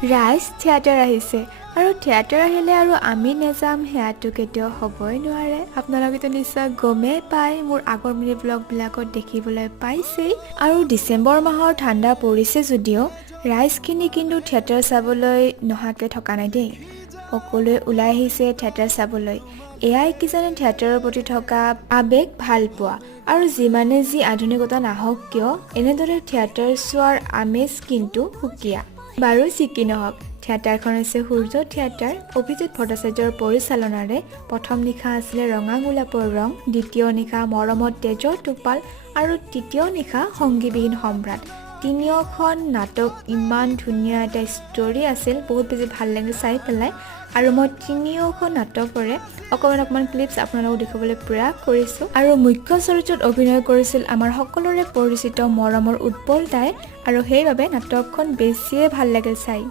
ৰাইজ থিয়েটাৰ আহিছে আৰু থিয়েটাৰ আহিলে আৰু আমি নেযাম সেয়াটো কেতিয়াও হ'বই নোৱাৰে। আপোনালোকেতো নিশ্চয় গমেই পায়, মোৰ আগৰ মিনি ব্লগবিলাকত দেখিবলৈ পাইছেই। আৰু ডিচেম্বৰ মাহৰ ঠাণ্ডা পৰিছে যদিও ৰাইজখিনি কিন্তু থিয়েটাৰ চাবলৈ নহাকৈ থকা নাই দেই। সকলোৱে ওলাই আহিছে থিয়েটাৰ চাবলৈ। এয়াই কিজানি থিয়েটাৰৰ প্ৰতি থকা আৱেগ, ভাল পোৱা। আৰু যিমানে যি আধুনিকতা নাহক কিয় এনেদৰে থিয়েটাৰ চোৱাৰ আমেজ কিন্তু সুকীয়া। বাৰু যি কি নহওক, থিয়েটাৰখন হৈছে সূৰ্য থিয়েটাৰ। অভিজিত ভট্টাচাৰ্যৰ পৰিচালনাৰে প্ৰথম নিশা আছিলে ৰঙা গোলাপৰ ৰং, দ্বিতীয় নিশা মৰমত তেজৰ টোপাল আৰু তৃতীয় নিশা সংগীবিহীন সম্ৰাট। তিনিওখন নাটক ইমান ধুনীয়া এটা ষ্টৰী আছিল, বহুত বেছি ভাল লাগিল চাই পেলাই। আৰু মই তিনিওখন নাটকৰে অকণমান ক্লিপছ আপোনালোকক দেখাবলৈ প্ৰয়াস কৰিছোঁ। আৰু মুখ্য চৰিত্ৰত অভিনয় কৰিছিল আমাৰ সকলোৰে পৰিচিত মৰমৰ উৎপল দাই, আৰু সেইবাবে নাটকখন বেছিয়ে ভাল লাগিল চাই।